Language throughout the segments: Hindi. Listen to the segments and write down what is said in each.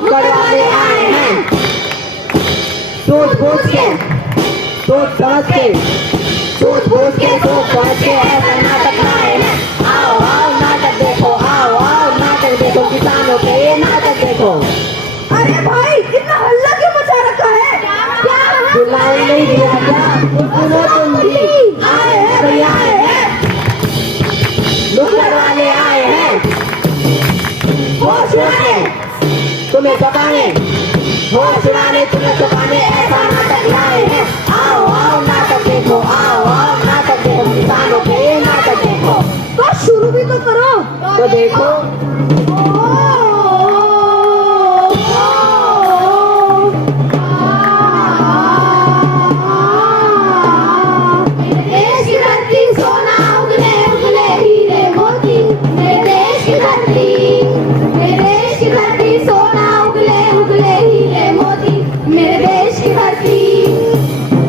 नुक्कड़ वाले आए हैं, सोच बूझ के, सोच समझ के, सोच बूझ के, सोच समझ के ऐसा नाटक लाए हैं। आओ आओ नाटक देखो, आओ आओ नाटक देखो, किसानों के ये नाटक देखो। अरे भाई इतना हल्ला क्यों मचा रखा है? क्या बुलाई नहीं दिया क्या? सुनो तुम भी आए हैं भैया, आए हैं, नुक्कड़ वाले आए हैं, होश उड़ाने तुम्हें छुपाने, होश उड़ाने तुम्हें छुपाने ऐसा नाटक लाए हैं। आओ आओ नाटक देखो, आओ आओ नाटक देखो, किसानों के ये नाटक देखो। तो शुरू भी तो करो। तो देखो देश की धरती सोना उगले उगले हीरे मोती, मेरे देश की धरती, मेरे देश की धरती सोना उगले उगले हीरे मोती, मेरे देश की धरती।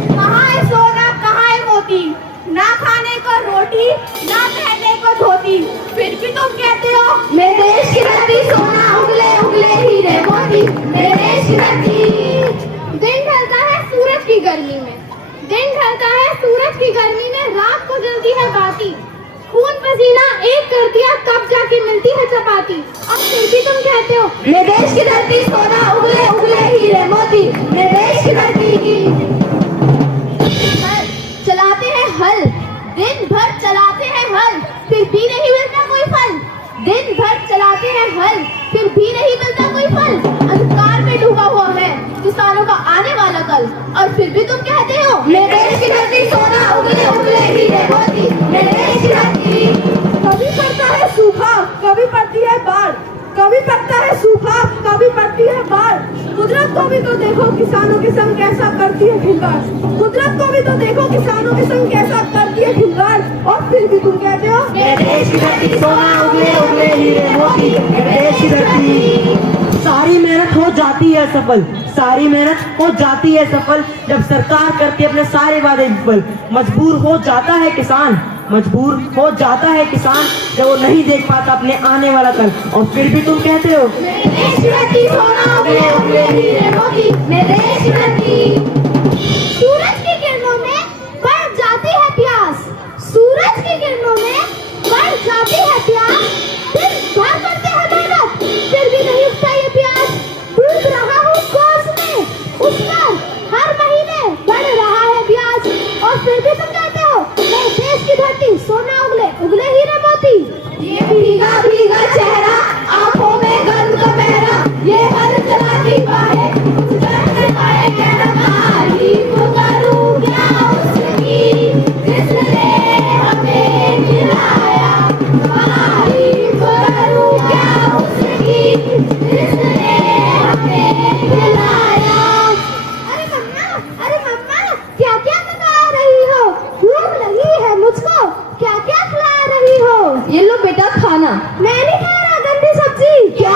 कहाँ है सोना कहाँ है मोती, ना खाने को रोटी ना पहनने को धोती, फिर भी तुम कहते हो मेरे देश की धरती सोना उगले उगले हीरे मोती, मेरे देश की धरती। दिन ढलता है सूरज की गर्मी में, दिन ढलता है सूरज की गर्मी में, रात को जलती है बाती, खून पसीना एक कर दिया तब जाके मिलती है चपाती, अब फिर भी तुम कहते हो मेरे देश की धरती सोना उगले उगले हीरे मोती, मेरे देश की धरती की। चलाते हैं हल, दिन भर चलाते हैं हल, फिर भी नहीं मिलता कोई फल, दिन भर चलाते हैं हल, फिर भी नहीं मिलता कोई फल, अंधकार में डूबा हुआ है किसानों का आने वाला कल, और फिर भी तुम कहते हो मेरे देश की धरती सोना उगले उगले हीरे मोती, मेरे देश की धरती। कभी पड़ता है सूखा कभी पड़ती है बाढ़, कभी पड़ता है सूखा कभी पड़ती है बाढ़, कुदरत को भी तो देखो किसानों के संग कैसा करती है खिलवाड़, कुदरत को भी तो देखो किसानों के संग कैसा करती है खिलवाड़, और फिर भी तुम कहते हो मेरे देश की धरती सोना उगले उगले हीरे मोती, मेरे देश की धरती। सारी मेहनत हो जाती है सफल, सारी मेहनत हो जाती है सफल, जब सरकार करती है अपने सारे वादे विफल, मजबूर हो जाता है किसान, मजबूर हो जाता है किसान, जब वो नहीं देख पाता अपने आने वाला कल, और फिर भी तुम कहते हो मेरे देश की धरती सोना उगले उगले हीरे मोती, मेरे देश की धरती। सूरज की किरणों में बढ़ जाती है प्यास, सूरज की किरणों में बढ़ जाती है प्यास, दिन भर करते हैं मेहनत फिर भी नहीं उठता ये प्यास, डूब रहा हूँ कोर्स में उस पर हर महीने बढ़ रहा है ब्याज, और फिर भी तुम कहते हो मेरे देश की धरती सोना उगले उगले हीरे मोती। ये भीगा भीगा चेहरा आंखों में गंद का पहरा, ये हर चलाती बाहें कुछ कर न पाए कहना, तारीफ करूं क्या उसकी जिसने हमें खिलाया, तारीफ करूं क्या उसकी जिसने हमें खिलाया। अरे मम्मा क्या क्या पका रही हो, भूख लगी है मुझको, क्या क्या खिला रही हो? ये लो बेटा खाना। मैं नहीं खा रहा गंदी सब्जी। क्या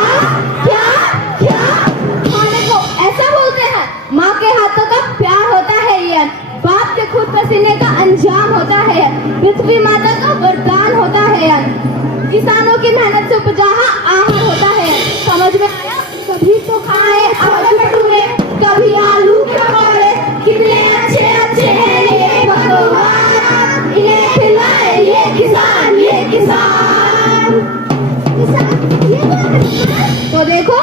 क्या क्या? खाने को ऐसा बोलते हैं, माँ के हाथों का प्यार होता है ये, बाप के खुद पसीने का अंजाम होता है, पृथ्वी माता का वरदान होता है, किसानों की मेहनत से उपजा आहार होता है। समझ में आया? कभी तो खाए आलू भटूरे, कभी आलू के पकौड़े, कितने अच्छे अच्छे हैं ये भगवान, इन्हें खिलाए ये किसान, ये किसान, किसान ये किसान। तो देखो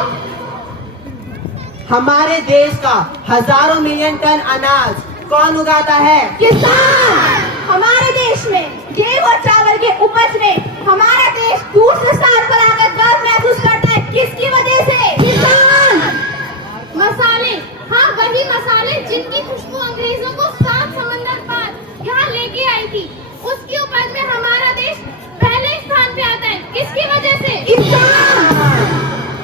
हमारे देश का हजारों मिलियन टन अनाज कौन उगाता है? किसान। हमारे देश में गेहूं और चावल के उपज में हमारा देश दूसरे स्थान पर आकर गर्व महसूस करता है, किसकी वजह से? किसान। मसाले, हाँ वही मसाले जिनकी खुशबू अंग्रेजों को 7 समंदर पार यहाँ लेके आई थी, उसकी उपज में हमारा देश पहले स्थान पे आता है, किसकी वजह से? किसान।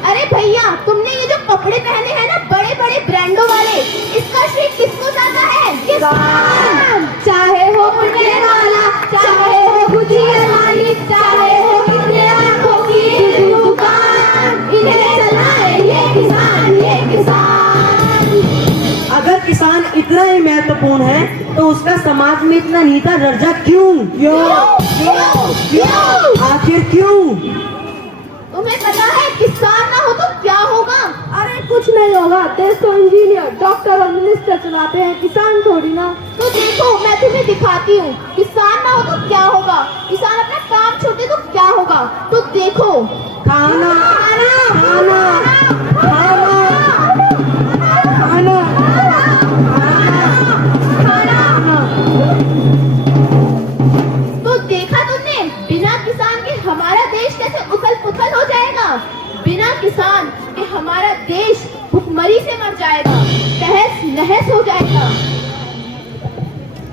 अरे भैया तुमने ये जो कपड़े पहने हैं ना बड़े बड़े ब्रांडों वाले, इसका श्रेय किसको जाता है? किसान। चाहे हो मुन्ने वाला, चाहे हो गुजिया वाली, चाहे हो कितने आंखों की दुकान, इन्हें चलाए ये किसान, ये किसान। अगर किसान इतना ही महत्वपूर्ण है तो उसका समाज में इतना नीचा दर्जा क्यों? आखिर क्यों? तुम्हें पता है किसान ना हो तो क्या होगा? अरे होगा, देश तो इंजीनियर, डॉक्टर और मिनिस्टर चलाते हैं, किसान थोड़ी ना। तो देखो मैं तुम्हें दिखाती हूँ, किसान ना हो तो क्या होगा, किसान अपना काम छोड़ दे तो क्या होगा। तो देखो खाना खाना खाना खाना तो देखा तुमने, बिना किसान के हमारा देश कैसे उथल पुथल हो जाएगा। बिना किसान के हमारा देश भुखमरी से मर जाएगा, तहस नहस हो जाएगा।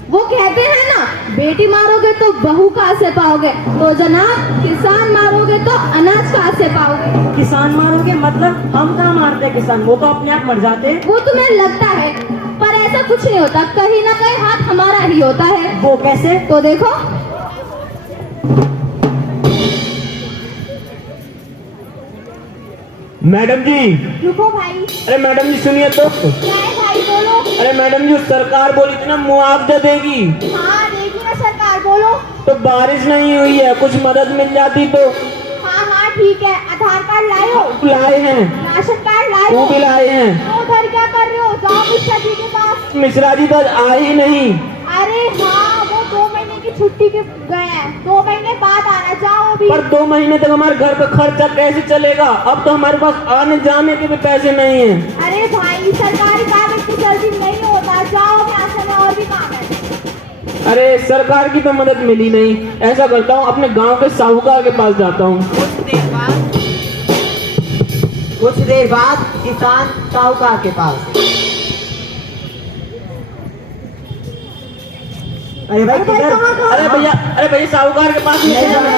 वो कहते हैं ना, बेटी मारोगे तो बहू कहाँ से पाओगे, तो जनाब किसान मारोगे तो अनाज कहाँ से पाओगे। किसान मारोगे मतलब हम कहाँ मारते हैं किसान, वो तो अपने आप मर जाते हैं। वो तुम्हें लगता है, पर ऐसा कुछ नहीं होता, कहीं ना कहीं हाथ हमारा ही होता है। वो कैसे? तो देखो मैडम जी, रुको भाई। अरे मैडम जी सुनिए तो। क्या है भाई, बोलो। अरे मैडम जी, सरकार बोली थी ना मुआवजा देगी, हाँ देगी ना सरकार, बोलो। तो बारिश नहीं हुई है, कुछ मदद मिल जाती तो। हाँ हाँ ठीक है, आधार कार्ड लाए हो, लाए हैं, राशन कार्ड लाए वो हो। भी लाए हैं। तो उधर क्या कर रहे हो, जाओ मिश्रा जी के पास। मिश्रा जी तो आ ही नहीं। अरे हाँ, वो 2 महीने की छुट्टी के गए हैं, 2 महीने बाद आना, जाओ अभी। पर 2 महीने तक हमारे घर का खर्चा कैसे चलेगा, अब तो हमारे पास आने जाने के भी पैसे नहीं हैं। अरे भाई सरकारी काम इतनी जल्दी नहीं होता, जाओ, यहाँ से हमें और भी काम है। अरे सरकार की तो मदद मिली नहीं, ऐसा करता हूँ अपने गांव के साहूकार के पास जाता हूँ। कुछ देर बाद किसान साहूकार के पास। अरे भाई किधर? अरे भैया साहूकार के पास नहीं जाना।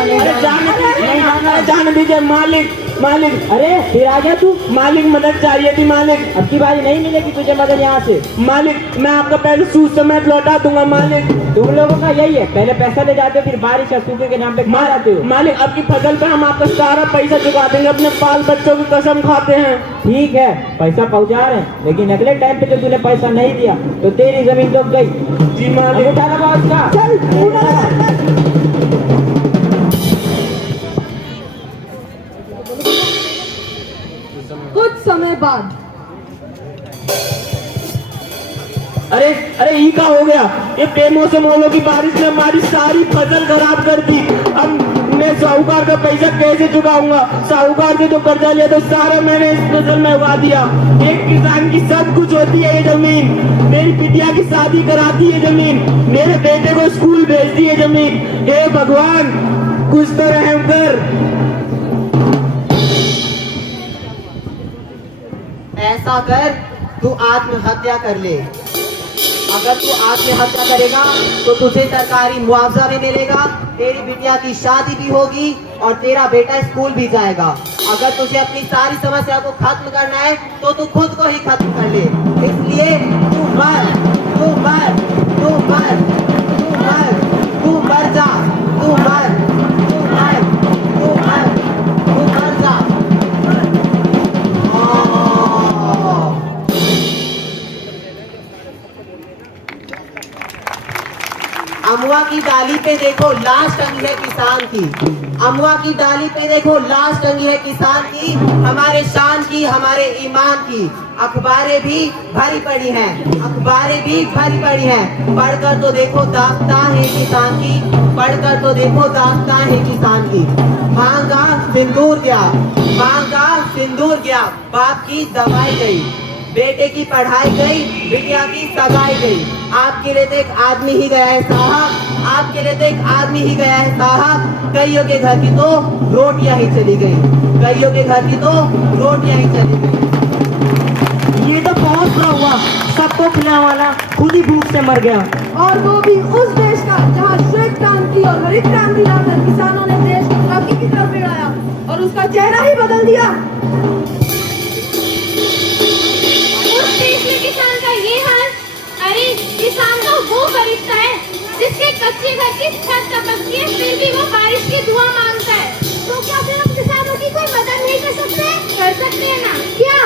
अरे जाने दीजिए मालिक। अरे फिर आ गया तू? मालिक मदद चाहिए थी मालिक। अब की बारी नहीं मिलेगी तुझे मदद यहाँ से। मालिक मैं आपका पैसे सूद समेत लौटा दूंगा मालिक। तुम लोगों का यही है, पहले पैसा ले जाते हो, फिर बारिश और सूखे के नाम पे मार आते हो। मालिक आपकी फसल पे हम आपका सारा पैसा चुका देंगे, अपने बाल बच्चों की कसम खाते हैं। ठीक है, पैसा पहुँचा रहे हैं, लेकिन अगले टाइम पे जो तूने पैसा नहीं दिया तो तेरी जमीन डूब गई। जी मालिक। उठा लगा उसका। कुछ समय बाद। अरे ई का हो गया, ये बेमौसम ओलों की बारिश ने हमारी सारी फसल खराब कर दी। अब मैं साहूकार का पैसा कैसे चुकाऊंगा? साहूकार से जो कर्जा लिया तो सारा मैंने इस फसल में उगा दिया। एक किसान की सब कुछ होती है ये जमीन, मेरी बिटिया की शादी कराती है जमीन, मेरे बेटे को स्कूल भेजती है जमीन। हे भगवान कुछ तो रहम कर। ऐसा कर, तू आत्महत्या कर ले। अगर तू आत्महत्या करेगा तो तुझे सरकारी मुआवजा भी मिलेगा, तेरी बिटिया की शादी भी होगी और तेरा बेटा स्कूल भी जाएगा। अगर तुझे अपनी सारी समस्या को खत्म करना है तो तू खुद को ही खत्म कर ले। इसलिए तू मर, तू मर, तू मर, तू मर, तू मर जा, तू मर, तू मर, तू मर, तू मर जा। अमुआ की डाली पे देखो लाश टंगी है किसान की, अमुआ की डाली पे देखो लाश टंगी है किसान की, हमारे शान की, हमारे ईमान की। अखबारें भी भरी पड़ी हैं, अखबारें भी भरी पड़ी हैं, पढ़कर तो देखो दास्तां है किसान की, पढ़कर तो देखो दास्तां है किसान की। मांगा सिंदूर गया, मांगा सिंदूर गया, बाप की दवाई गई, बेटे की पढ़ाई गई, बिटिया की सगाई गई। आपके लिए तो एक आदमी ही गया है साहब, आपके लिए तो एक आदमी ही गया है साहब। कईयों के घर की तो रोटियां ही चली गई, कईयों के घर की तो रोटियां ही चली गई। ये तो बहुत बुरा हुआ, सबको खिलाने वाला खुद ही भूख से मर गया। और वो भी उस देश का जहाँ श्वेत क्रांति और हरित क्रांति लाकर किसानों ने देश को तरक्की की तरफ बढ़ाया और उसका चेहरा ही बदल दिया। उस देश में किसान का ये हाल, अरे किसान तो वो फरिश्ता है जिसके कच्चे घर की छत टपकती है फिर भी वो बारिश की दुआ मांगता है। तो क्या फिर हम किसानों की कोई मदद नहीं कर सकते? कर सकते हैं ना? क्या?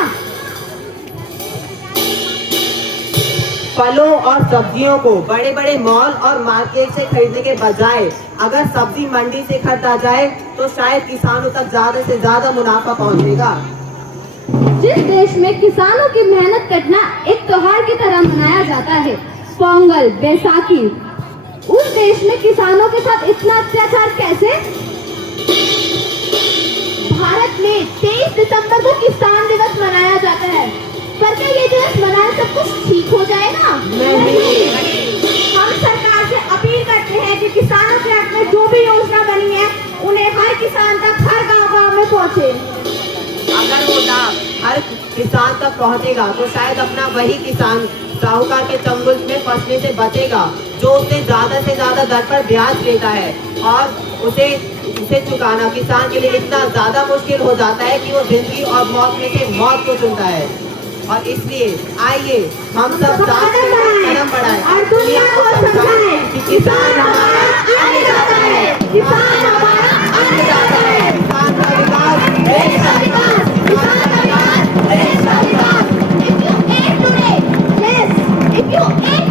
फलों और सब्जियों को बड़े बड़े मॉल और मार्केट से खरीदने के बजाय अगर सब्जी मंडी से खरीदा जाए तो शायद किसानों तक ज्यादा से ज्यादा मुनाफा पहुंचेगा। जिस देश में किसानों की मेहनत कटना एक त्योहार की तरह मनाया जाता है, पोंगल, बैसाखी, उस देश में किसानों के साथ इतना अत्याचार कैसे? भारत में 23 दिसंबर को किसान दिवस मनाया जाता है, पर क्या ये दिवस मनाने सब कुछ ठीक हो जाएगा? नहीं। हम सरकार से अपील करते हैं कि किसानों के हक में जो भी योजना बनी है उन्हें हर किसान तक हर गांव-गांव में पहुंचे। अगर वो लाभ हर किसान तक पहुंचेगा तो शायद अपना वही किसान साहूकार के चंगुल में फंसने से बचेगा, जो उससे ज्यादा दर पर ब्याज लेता है और उसे चुकाना किसान के लिए इतना ज्यादा मुश्किल हो जाता है कि वो जिंदगी और मौत में से मौत को चुनता है। और इसलिए आइए हम सब साथ कदम बढ़ाएं और दुनिया को समझाएं कि किसान हमारा अन्नदाता है, किसान हमारा अन्नदाता है, किसान का विकास देश का विकास, किसान का विकास, देश का विकास। If you act today, yes, if you act